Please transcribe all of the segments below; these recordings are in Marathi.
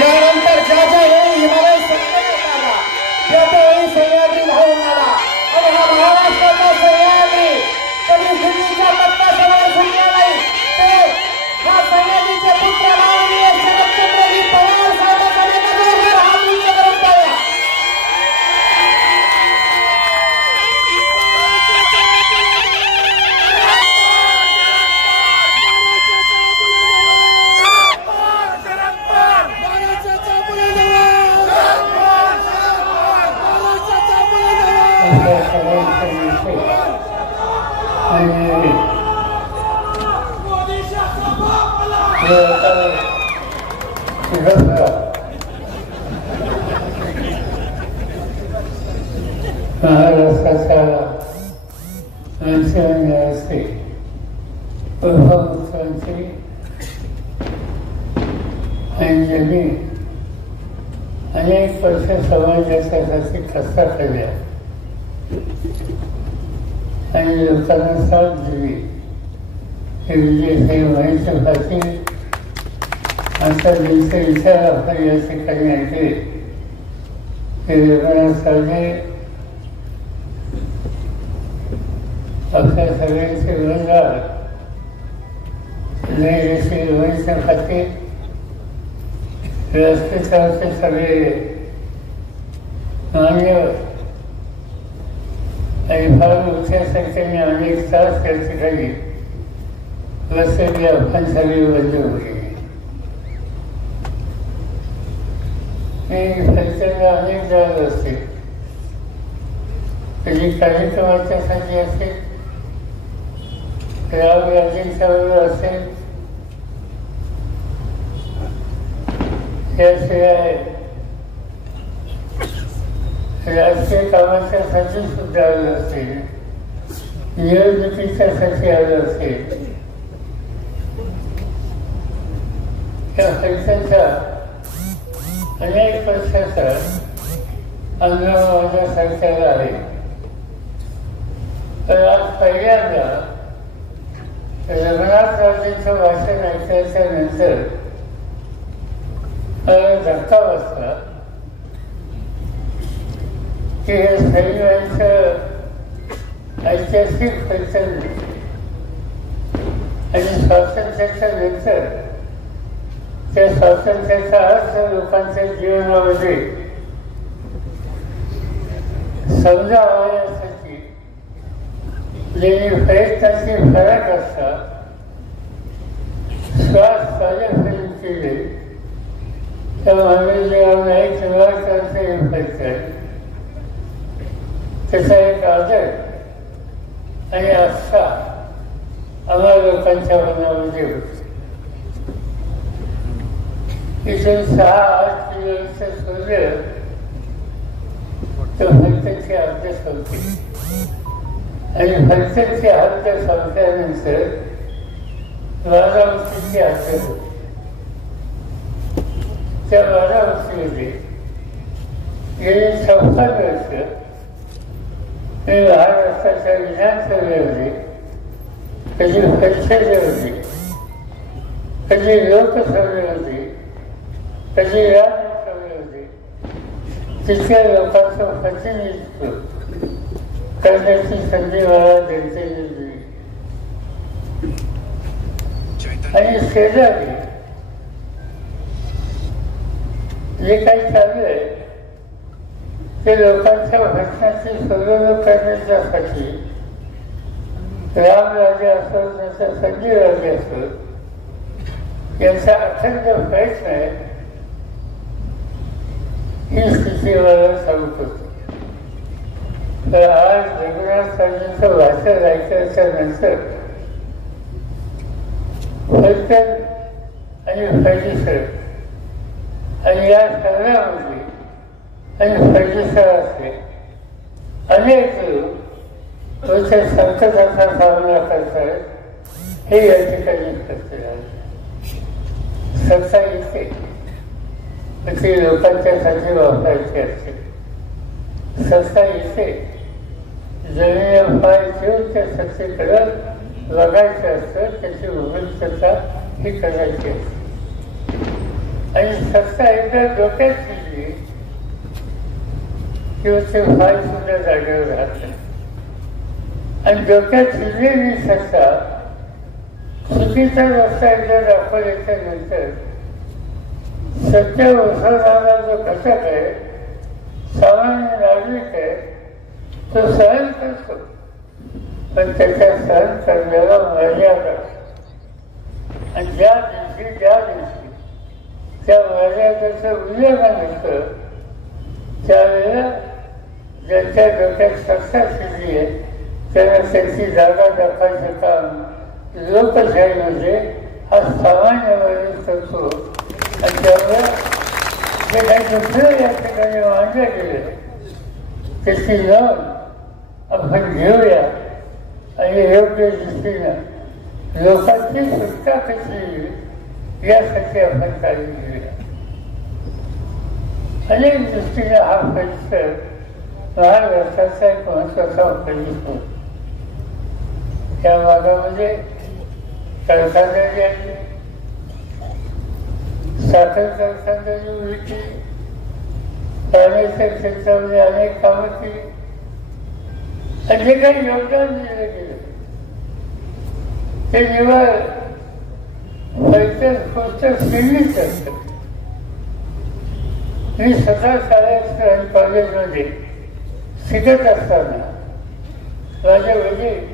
यानंतर ज्या वेळी हिमालय संकटात आला त्या त्यावेळी सह्याद्री धावून आला आणि हा महाराष्ट्राचा सह्याद्री कधी दिल्लीच्या पत्ताजवळ सुटला नाही. ते हा सह्याद्रीचे पुत्र माननीय शरदचंद्रजी पवार साहेबांकडे नजर हात उंच करून पाहिला. महाराष्ट्राच्या अंशांची उत्सवांची अंजली अनेक वर्ष समाजासाठी खस्ता केल्या आणि लोकांना साथ दिली. हे विजय महिषभाची आता दिवशी विचार आपण या ठिकाणी ऐकले की रघुनाथ सावजे आपल्या सगळ्यांचे रोजगार नाही महिषभाची व्यासपीठावरचे सगळे मान्यवर आणि फार मोठ्या संख्येने अनेक तास त्या ठिकाणी बसलेली आपण सगळी बंद होती. प्रत्येक अनेक जाग असते कधी कार्यक्रमाच्यासाठी असेल, रामराजेंच्या वेळेवर असेल, त्याशिवाय राजकीय कामाच्यासाठी सुद्धा आलं असेल, निवडणुकीच्यासाठी आलं असेल. त्या पैशाचा अनेक वर्षाचा अनुभव माझ्यासारख्याला आहे. तर आज पहिल्यांदा रघुनाथराजेंचं भाषण ऐकायच्या नंतर मला धक्का बसला की हे सैनिकांचं ऐतिहासिक पैठण आणि स्वातंत्र्याच्या नंतर त्या स्वातंत्र्याचा अर्थ लोकांच्या जीवनामध्ये समजावा यासाठी जे प्रयत्नाचे फरक असतात, श्वास कार्यक्रम केले त्या मानवीय नाही सुरुवात पैठण त्याचा एक आदर आणि आस्था आम्हा लोकांच्या मनामध्ये होती. इथून 6-8 किलोमीटर सोडलं तर फलटणची हद्द संपली आणि फलटणची हद्द संपल्यानंतर बारामतीची हद्द होती. त्या बारामतीमध्ये गेली 56 वर्ष मी महाराष्ट्राच्या विधानसभेमध्ये कधी परिषदेमध्ये, कधी लोकसभेमध्ये, कधी राज्यसभेमध्ये तिथल्या लोकांचं प्रतिनिधित्व करण्याची संधी मला जनतेने दिली. आणि शेजारी जे काही चालू आहे ते लोकांच्या प्रश्नाची सोडवणूक करण्याच्यासाठी रामराजे असो नंतर संजीवराजे असो यांचा अखंड प्रयत्न आहे. ही स्थिती मला सांगत होती. तर आज रघुनाथ सावजेंचं भाषण ऐकायच्या नंतर फलटण आणि फळीसर आणि या शहरामध्ये आणि परिसराचे अनेक लोक मोठ्या संकटाचा सामना करतात हे या ठिकाणी सत्य झाले. सत्ता इथे ती लोकांच्यासाठी वापरायची असते. सत्ता इथे जमिनीला पाय ठेवून त्या सत्तेकडं बघायचं असतं, त्याची उघडता ही करायची असते. आणि सत्ता एकदा डोक्यात शिरली किंवा ते फाय सुद्धा जागेवर राहत नाही. आणि डोक्यात शिरलेली सत्ता चुकीचा रस्ता एकदा दाखवल्याच्या नंतर सत्य उसळणारा जो घटक आहे, सामान्य नागरिक आहे, तो सहन करतो. पण त्याच्या सहन करण्याला मर्यादा आणि ज्या दिवशी त्या मर्यादेचं उल्लंघन होतं त्यावेळेला ज्यांच्या डोक्यात सत्ता शिरली आहे त्यांना त्याची जागा दाखवायचं काम लोकशाहीमध्ये हा सामान्य माणूस करतो. आणि त्यामुळे जे काही दुसरं या ठिकाणी मांडलं गेलं त्याची नोंद आपण घेऊया आणि योग्य दृष्टीनं लोकांची सुटका कशी येईल यासाठी आपण काळजी घेऊया. अनेक दृष्टीने हा परिसर महाराष्ट्राचा एक महत्वाचा परिसर. या भागामध्ये कारखान्याची आली, साखर कारखान्याची उलटी, पाण्याच्या क्षेत्रामध्ये अनेक कामं केली आणि जे काही योगदान दिलं गेलं ते जेव्हा फक्त सीमित असतं. मी स्वतः शाळेत आणि कॉलेजमध्ये शिकत असताना माझे वडील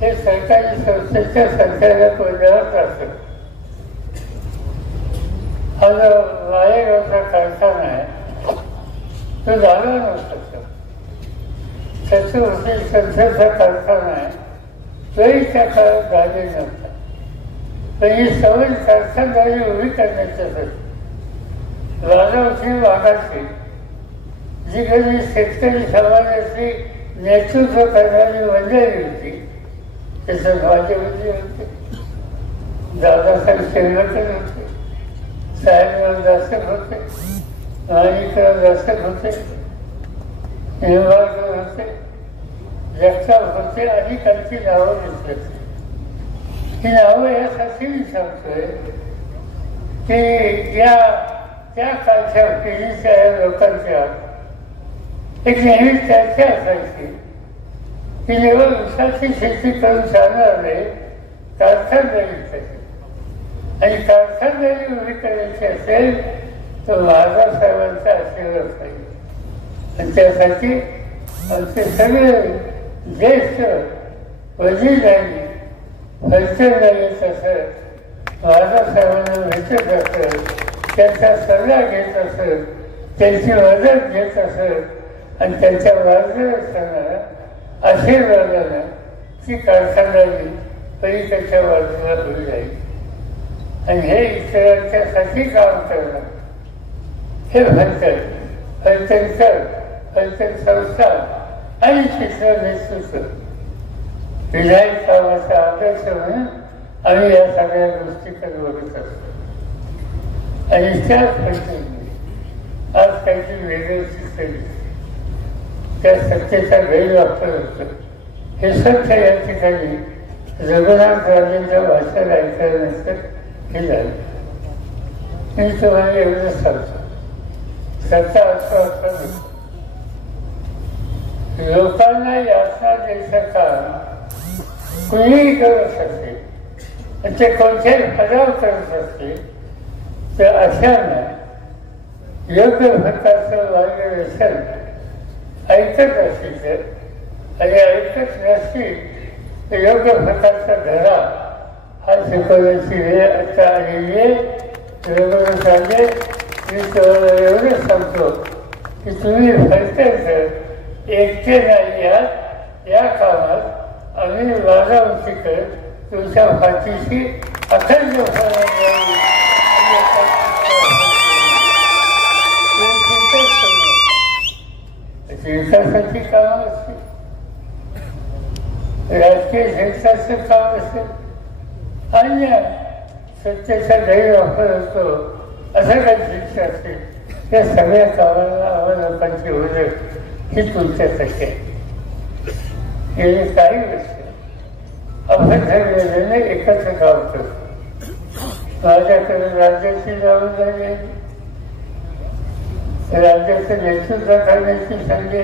हे सरकारी संस्थेच्या संचालक मंडळात असत. हा जो मालेगावचा कारखाना आहे तो झाला नव्हता. छत्रपती संस्थेचा कारखाना आहे तोही त्या काळात झाले नव्हता. पण ही सवय कारखानदारी उभी करण्याच्यासाठी राजावरची मागाशी जी काही शेतकरी समाजाची नेतृत्व करणारी मंडळी होती त्याच्यात माझे वडील होते, दादासाहेब शेलवकर होते, साहेबराव दासक होते, माणिकराव दासक होते, निंबाळकर होते, जगताप होते आणि त्यांची नावं घेतली. ही नावं यासाठी मी सांगतोय की त्या काळच्या पिढीच्या लोकांच्या एक नेहमी चर्चा असायची की जेव्हा ऊसाची शेती करून चालणार नाही कारखानदारी करायची आणि कारखानदारी उभी करायची असेल तर बाबासाहेबांचा आशीर्वाद पाहिजे. आणि त्यासाठी आमचे सगळे ज्येष्ठ वजीरांनी हलचल येत असत, बाबासाहेबांना भेटत असत, त्यांचा सल्ला घेत असत, त्यांची मदत घेत असत आणि त्यांच्या मार्गदर्शनानं आशीर्वादानं ती कारखानदारी पलीकडच्या बाजूला होईल जाईल. आणि हे इतरांच्यासाठी काम करणं हे हलचल संस्था आणि शिक्षण नेतृत्व विधायक कामाचा आदर्श म्हणून आम्ही या सगळ्या गोष्टीकडे बघत असतो. आणि त्याच पद्धतीने आज काहीतरी वेगळं शिक्षण त्या सत्तेचा गैरवापर होतो. हे सत्य या ठिकाणी रघुनाथ राजेंचं भाषण ऐकायला नसतं हे झालं. मी तुम्हाला एवढं सांगतो, सत्ता असं लोकांना यातना द्यायचं काम कुणीही करत असते, ते कोणत्याही पदावर करत असते, तर अशानं योग्य प्रकारचं मार्गदर्शन ऐकत असतील तर आणि ऐकत नसतील तर योग्य प्रकारचा धडा हा शिकवण्याची वेळ आता आलेली आहे. रघुनाथाने मी तुम्हाला एवढंच सांगतो की तुम्ही फक्त एकटे नाही आहात. या कामात आम्ही माझा उंचीकर तुमच्या पाठीशी अखंड विकासाची कामं असतील, राजकीय क्षेत्राचं काम असेल, अन्य सत्तेचा गैरवापर होतो असं काही शिक्षा असेल, त्या सगळ्या कामांना आम्हा लोकांची मदत ही तुमच्यासाठी आहे. गेली काही वर्ष आपण ठरलेल्याने एकत्र काम करतो माझ्याकडे राज्याची जबाबदारी आहे, राज्याचं नेतृत्व करण्याची संधी,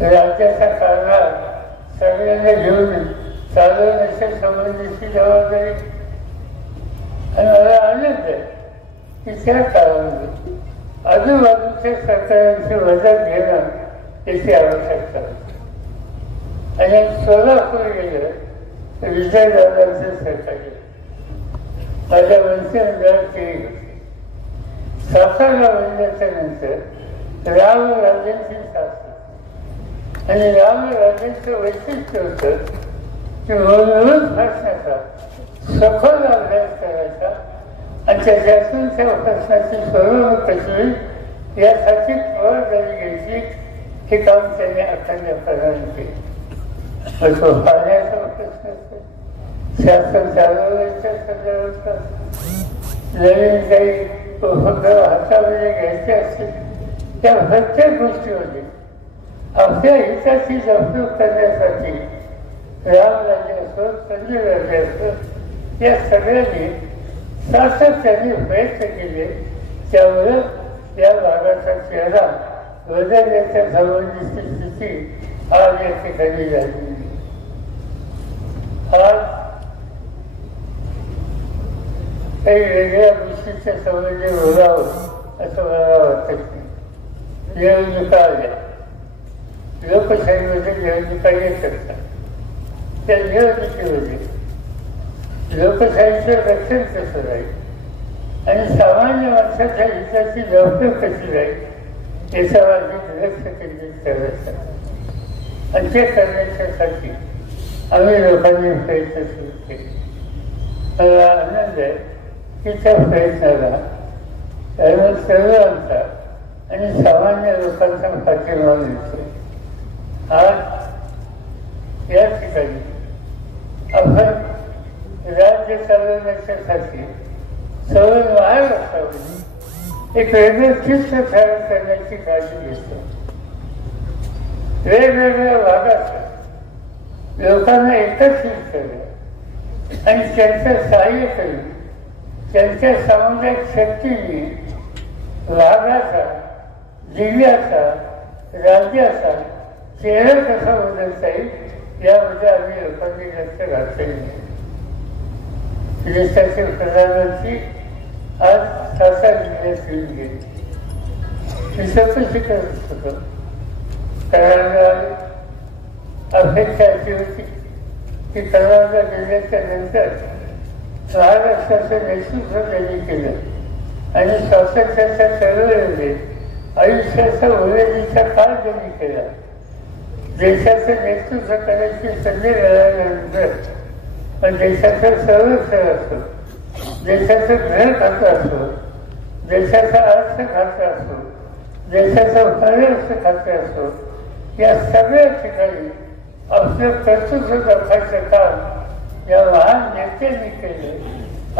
राज्याचा कारभार सगळ्यांना घेऊन चालवण्याच्या संबंधीची जबाबदारी. आणि मला आनंद आहे की त्या काळामध्ये आजूबाजूच्या सरकारांची मदत घेणं याची आवश्यकता होती. आणि सोलापूर गेलं तर विजयदादांचं सरकार गेलं, माझ्या मंत्रिमंडळात केली होती. सातारा बनल्याच्या नंतर रामराजेंची शासन आणि रामराजेंचं वैशिष्ट्य होतं की मूलभूत प्रश्नाचा सखोल अभ्यास करायचा आणि त्याच्यातून त्या प्रश्नाची सोडवणूक कशी यासाठी खबरदारी घ्यायची. हे काम त्यांनी अखंडपणाने केलं. मग तो पाण्याचा प्रश्न असतो, शासन चालवण्याच्या संदर्भात नवीन काही उपक्रम हातामध्ये घ्यायचे असतील त्या प्रत्येक गोष्टीमध्ये आपल्या हिताची जपणूक करण्यासाठी रामराजे असो, संजय राजे असो, या सगळ्यांनी सातत्याने प्रयत्न केले. त्यामुळं या भागाचा चेहरा बदलण्याच्या संबंधीची स्थिती आज या ठिकाणी झाली. आज काही वेगळ्या गोष्टीच्या संबंधी बोलावं असं मला वाटत नाही. निवडणुका आल्या, लोकशाहीमध्ये निवडणुका येत असतात. त्या निवडणुकीमध्ये लोकशाहीचं रक्षण कसं राहील आणि सामान्य माणसाच्या हिताची जपणूक कशी राहील याच्यावर लक्ष केंद्रित करायचं आणि ते करण्याच्यासाठी आम्ही लोकांनी प्रयत्न सुरू केले. मला आनंद आहे की त्या प्रयत्नाला सर्वांचा आणि सामान्य लोकांचा पाठिंबा मिळतो. आज या ठिकाणी आपण राज्य चालवण्याच्यासाठी सर्व महाराष्ट्रामध्ये एक वेगळं चित्र तयार करण्याची काळजी घेतो. वेगवेगळ्या भागात लोकांना एकत्रित करणं आणि त्यांचं सहाय्य करून त्यांच्या सामुदायिक शक्तीने भागाचा, जिल्ह्याचा, राज्याचा चेहरा कसा बदलता येईल यामध्ये आम्ही लोकांनी लक्ष घातलेलं. देशाचे प्रधानमंत्री आज सातारा जिल्ह्यात येऊन गेले. मी चौकशी करत होतो. कराडला अपेक्षा अशी होती की कराडला गेल्याच्या नंतर महाराष्ट्राचं नेतृत्व त्यांनी केलं आणि स्वातंत्र्याच्या चळवळीमध्ये आयुष्याचा उमेदीचा काळ त्यांनी केला. देशाचं नेतृत्व करण्याची संधी मिळाल्यानंतर पण देशाचं संरक्षण असो, देशाचं गृह खातं असो, देशाचा अर्थ खातं असो, देशाचं परराष्ट्र खातं असो, या सगळ्या ठिकाणी आपलं कर्तृत्व दाखवायचं काम या महान नेत्यांनी केलं.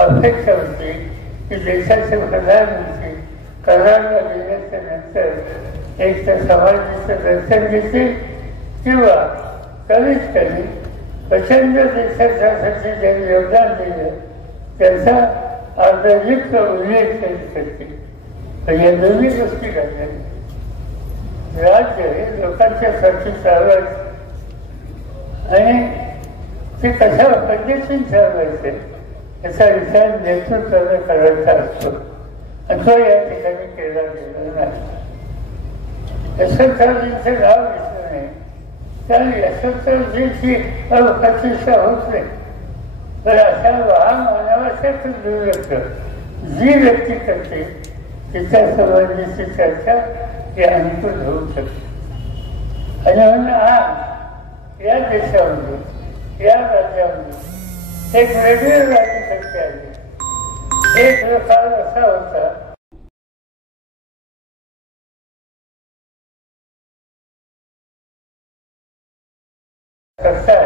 अपेक्षा होती की देशाचे प्रधानमंत्री कराडला गेल्याच्या नंतर एक तर समाजाचं दर्शन घेतील किंवा कमीत कमी प्रचंड देशासाठी ज्यांनी योगदान दिलं त्याचा आदरयुक्त उल्लेख करतील. पण या दोन्ही गोष्टी घडल्या. राज्य हे लोकांच्यासाठी चालवायचं आणि ते कशा पद्धतीने चालवायचे याचा विचार नेतृत्वाने करायचा असतो आणि तो या ठिकाणी केला गेला नाही. यशवंतरावजींचं नाव घेतलं नाही कारण यशवंतरावजींची अप्रतिष्ठा होत नाही. तर अशा महामानवाचं दुर्लक्ष जी व्यक्ती करते तिच्या संबंधीची चर्चा ही अनुकूल होऊ शकते. आणि म्हणून आज या देशामध्ये, या राज्यामध्ये एक वेगळे राज्यकर्ते आले. एक प्रकार असा होता करताय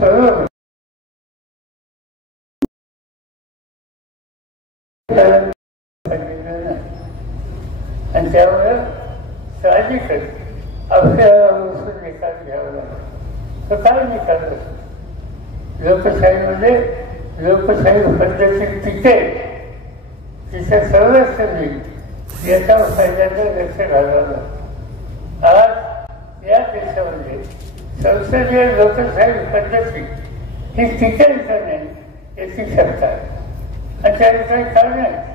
बरोबर आणि त्यामुळे साहजिकच आपल्याला निकाल घ्यावा लागतो. तो काय निकाल असतो लोकशाहीमध्ये लोकशाही पद्धती टिकेल तिथे सर्वच होईल याचा फायद्याचं लक्ष घालावं. आज या देशामध्ये संसदीय लोकशाही पद्धती ही टिकेल का नाही याची शक्यता आहे. आणि त्याचं काही कारण आहे.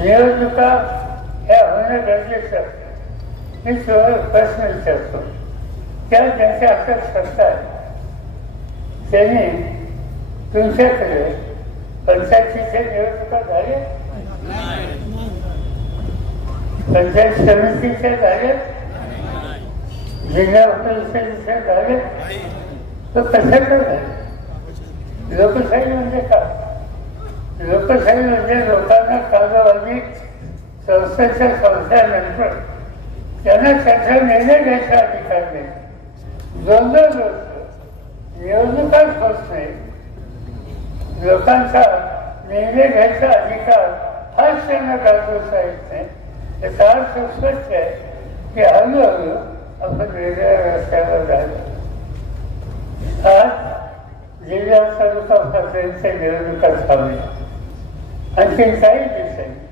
निवडणुका ह्या होणं गरजेचं असतं. मी प्रश्न विचारतो, त्या ज्यांच्या हातात सत्ता आहे त्यांनी तुमच्याकडे पंचायतीच्या निवडणुका झाल्या, पंचायत समितीच्या झाल्या, जिल्हा परिषदेच्या झाल्या, तर कशाकडे झालं? लोकशाही म्हणजे का? लोकशाही म्हणजे लोकांना कालावधी संस्थेच्या संस्थेनंतर त्यांना त्याचा निर्णय घ्यायचा अधिकार नाही. 2-2 वर्ष निवडणुकाच होत नाही. लोकांचा निर्णय घ्यायचा अधिकार हाच त्यांना गाजवता येत नाही. याचा अर्थ स्पष्ट आहे की हळूहळू आपण वेगळ्या रस्त्यावर झालो. आज जिल्हा तालुका पातळीच्या निवडणुका थांबल्या. आणखी काही दिवसांनी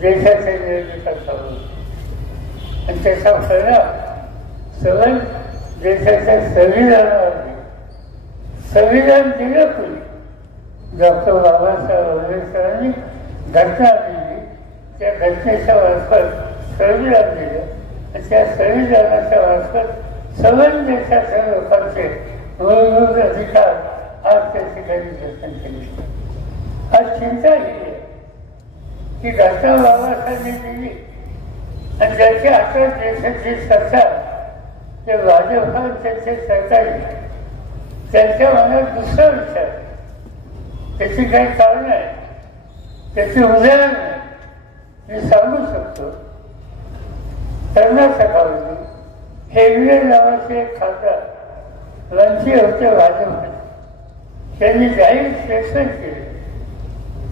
देशाच्या निवडणुका थांबल्या आणि त्याचा परिणाम सगळं देशाच्या संविधानावर. संविधान दिलं कोणी? डॉक्टर बाबासाहेब आंबेडकरांनी घटना दिली. त्या घटनेच्या मार्फत संविधान दिलं आणि त्या संविधानाच्या मार्फत सगळ्या देशाच्या लोकांचे मूलभूत अधिकार आज त्या ठिकाणी जतन केले. आज चिंता ही आहे की घटना बाबासाहेबांनी दिली आणि ज्याच्या हातात देशाची सरकार ते भाजपा त्यांचे सरकारी त्यांच्या मनात दुसरा विचार. त्याची काही कारण आहे, त्याची उदाहरण आहे. मी सांगू शकतो. कर्नाटकामध्ये हेगडे नावाचे एक खासदार मंत्री होते भाजपचे. त्यांनी जाहीर स्टेटमेंट केले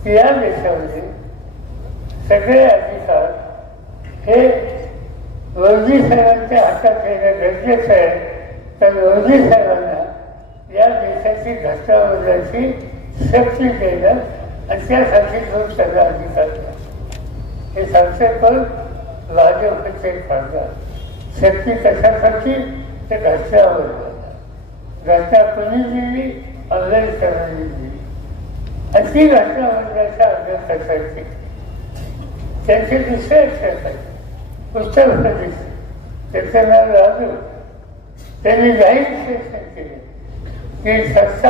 की या देशामध्ये सगळे अधिकार हे मोदी साहेबांच्या हातात येणं गरजेचं आहे. तर मोदी साहेबांना या देशाची घटनाबदलाची शक्ती देणं आणि त्यासाठी जो सगळा अधिकार द्या. हे सांगते पण भाजपचे खासदार. शक्ती कशासाठी? ते घटनाबदल. घटना कोणी दिली? आंबेडकरांनी दिली. आणि ती घटनाबदलाचा अभ्यासासाठी त्यांचे दुसरे अक्षर उत्तर प्रदेश त्याचं नाव राजू. त्यांनी जाहीर स्टेटमेंट केले की सत्ता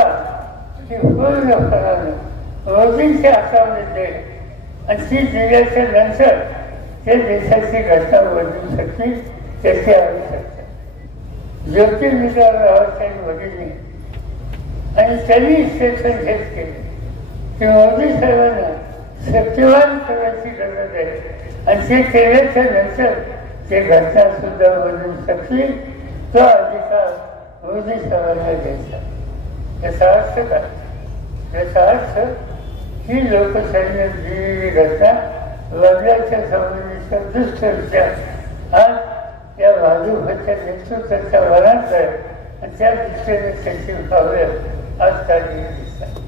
ही पूर्णपणानं मोदींच्या हातामध्ये आणि ती दिल्याच्या नंतर ते देशाची घटना बदलू शकतील. त्याची आवश्यकता. ज्योतिर्विद्या रावासाहेब वडील आणि त्यांनी स्टेटमेंट हेच केले की मोदी साहेबांना सत्यवान करण्याची गरज आहे आणि ते केल्याच्या नंतर ते घटना सुद्धा बदलू शकतील. तो अधिकार मोदी साहेबांना द्यायचा. याचा अर्थ काय? याचा अर्थ ही लोकशाहीने दिलेली घटना बदलाच्या संबंधीचा दुष्ट विचार आज या भाजपच्या नेतृत्वाच्या वरात आहे आणि त्या दृष्टीने त्याची भाव्य आज काढलेली दिसतात.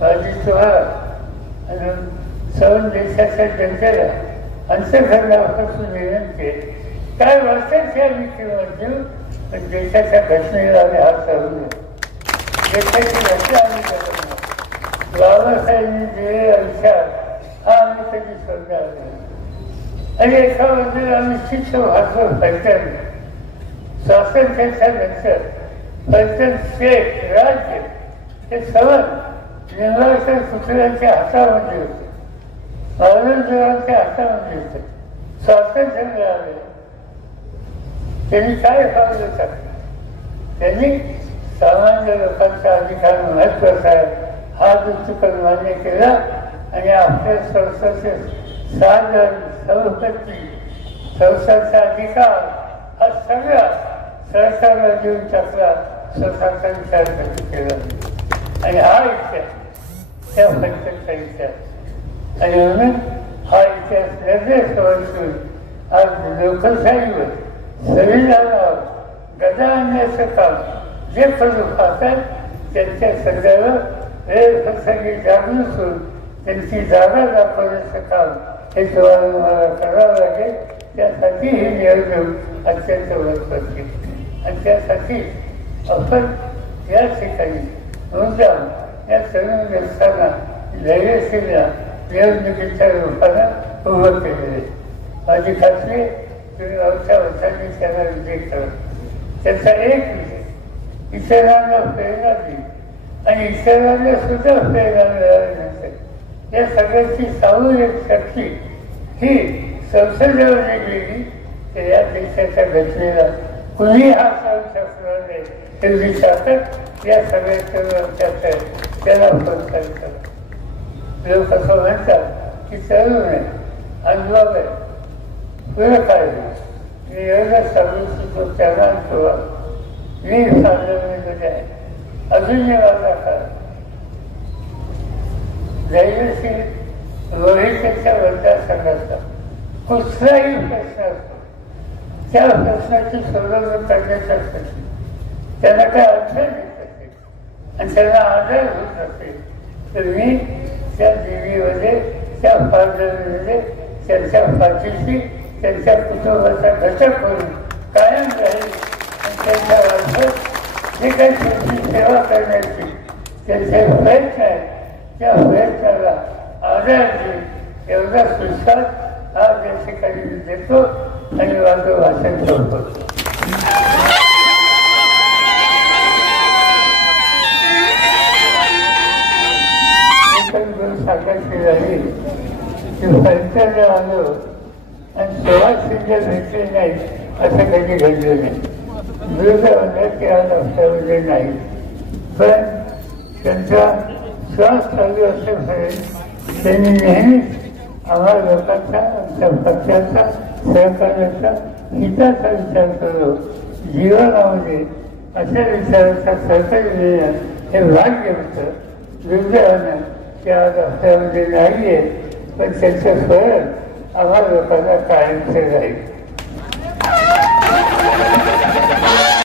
माझी तुम्हाला सर्व देशाच्या जनतेला अंतःकरणापासून विनंती आहे. काय वर्षाची आम्ही किंमत देऊ पण देशाच्या घटनेला आम्ही हात चालू नये. देशाची घटना आम्ही करत नाही. बाबासाहेबांनी दिलेला विचार हा आम्ही कधी सोडणार नाही. आणि एकाबद्दल आम्ही शिक्ष वाचवत फलटण स्वातंत्र्याच्या नंतर फलटण स्टेट राज्य हे सवय निंबाळकर पुतळ्यांच्या हातामध्ये होते. औरंगजेबाच्या हातामध्ये होते. स्वातंत्र्य मिळाले. त्यांनी काय पावलं टाकलं? त्यांनी सामान्य लोकांचा अधिकार महत्वाचा आहे हा दृष्टिकोन मान्य केला आणि आपल्या संस्थेचे साधन संपत्ती संस्थांचा अधिकार हा सगळा सरकारला देऊन टाकला. स्वतःचा विचार कधी केला आणि हा इतिहास त्या फलटणचा इतिहास आणि म्हणून हा इतिहास निर्देश वर्षून आज लोकशाहीवर संविधानावर गदा आणण्याचं काम जे प्रमुख पाहतात त्यांच्या सगळ्याला वेळप्रसंगी जागृत होऊन त्यांची जागा दाखवण्याचं काम हे तुम्हाला करावं लागेल. त्यासाठी ही निवडणूक अत्यंत महत्त्वाची आणि त्यासाठी आपण या ठिकाणी मुद्दाम या तरुण व्यवस्थांना धैर्यशीलला निवडणुकीच्या रूपानं उभं केलेले. माझी खात्री तुम्ही अवघ्या वर्षांनी त्यांना विजय करा. त्याचा एक विजय इतरांना प्रेरणा देईल आणि इतरांना सुद्धा प्रेरणा मिळाली नसेल. या सगळ्याची सामूहिक शक्ती ही संसदेवर गेली तर या देशाच्या घटनेला कुणी हा सहन शकणार नाही. तेवढी ताकद या सगळ्याच्या त्याला प्रोत्साहित करा. लोक असं म्हणतात की तरुण आहे, अनुभव आहे, पुढे काय मी एवढं सांगू शकतो त्यांना किंवा मी साधण्यामध्ये आहे. अजूनही माझा काळ धैर्यशील रोहितेच्या मतदारसंघाचा कुठलाही प्रश्न असतो त्या प्रश्नाची सोडवणूक करण्यासाठी त्यांना काय अडचण येत असेल आणि त्यांना आधार होत असेल तर मी त्या देवीमध्ये त्या पारदर्शमध्ये त्यांच्या पाठीशी त्यांच्या कुटुंबाचा घटक होऊन कायम राहील आणि त्यांच्या वाटत जे काही त्यांची सेवा करण्याची त्यांचे प्रयत्न आहेत त्या प्रयत्नाला आधार देईल एवढा विश्वास हा त्या ठिकाणी देतो आणि माझं भाषण करतो. सांगायची झाली की फलटणला आलो आणि सुवासिंग भेटले नाही असं कधी घडलं नाही. दुर्दैवानं की आज आपल्यामध्ये नाही पण त्यांचा श्वास चालू असेपर्यंत त्यांनी नेहमीच आम्हा लोकांचा आमच्या पक्षाचा सहकार्याचा हिताचा विचार करू. जीवनामध्ये अशा विचाराचा सहकार्य देणं हे भाग्य होतं. दुर्दैवानं ते आज आपल्यामध्ये नाही आहे पण त्यांचं स्मरण आम्हा लोकांना कायमचं राहील.